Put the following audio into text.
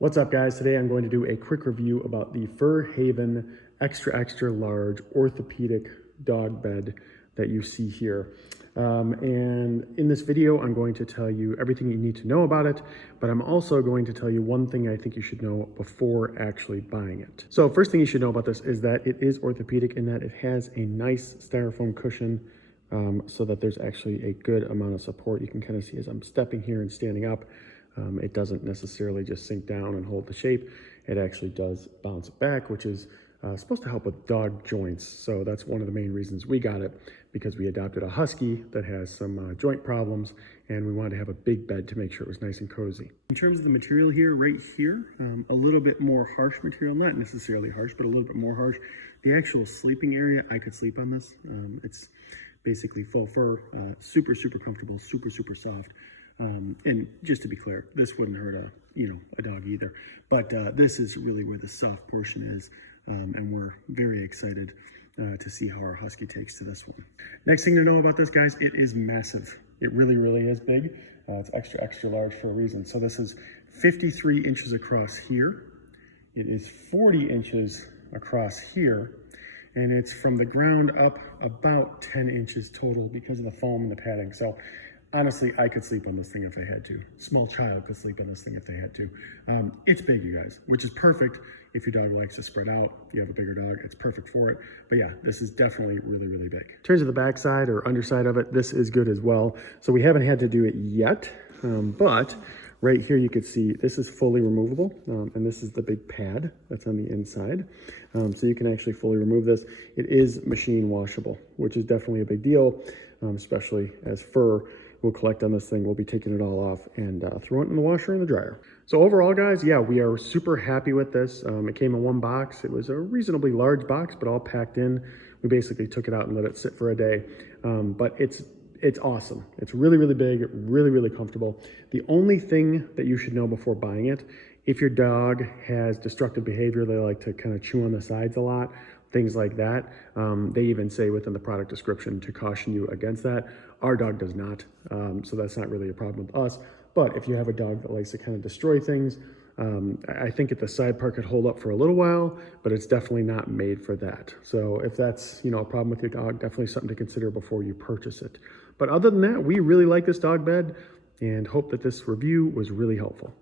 What's up, guys? Today I'm going to do a quick review about the Furhaven extra large orthopedic dog bed that you see here. And in this video, I'm going to tell you everything you need to know about it, but I'm also going to tell you one thing I think you should know before actually buying it. So first thing you should know about this is that it is orthopedic in that it has a nice styrofoam cushion so that there's actually a good amount of support. You can kind of see as I'm stepping here and standing up, it doesn't necessarily just sink down and hold the shape. It actually does bounce back, which is supposed to help with dog joints. So that's one of the main reasons we got it, because we adopted a husky that has some joint problems, and we wanted to have a big bed to make sure it was nice and cozy. In terms of the material here, right here, a little bit more harsh material, not necessarily harsh, but a little bit more harsh. The actual sleeping area, I could sleep on this. It's basically faux fur, super comfortable, super soft. And just to be clear, this wouldn't hurt a dog either. But this is really where the soft portion is, and we're very excited to see how our husky takes to this one. Next thing to know about this, guys, it is massive. It really is big. It's extra large for a reason. So this is 53 inches across here. It is 40 inches across here. And it's from the ground up about 10 inches total because of the foam and the padding. So honestly, I could sleep on this thing if I had to. Small child could sleep on this thing if they had to. It's big, you guys, which is perfect if your dog likes to spread out. If you have a bigger dog, it's perfect for it. But yeah, this is definitely really big. In terms of the backside or underside of it, this is good as well. So we haven't had to do it yet, but right here you can see this is fully removable, and this is the big pad that's on the inside. So you can actually fully remove this. It is machine washable, which is definitely a big deal, especially as fur will collect on this thing. We'll be taking it all off and throwing it in the washer and the dryer. So overall, guys, yeah, we are super happy with this. It came in one box. It was a reasonably large box, but all packed in. We basically took it out and let it sit for a day. But it's awesome. It's really big, really comfortable. The only thing that you should know before buying it, if your dog has destructive behavior, they like to kind of chew on the sides a lot, things like that. They even say within the product description to caution you against that. Our dog does not, so that's not really a problem with us. But if you have a dog that likes to kind of destroy things, I think the side part could hold up for a little while, but it's definitely not made for that. So if that's a problem with your dog, definitely something to consider before you purchase it. But other than that, we really like this dog bed and hope that this review was really helpful.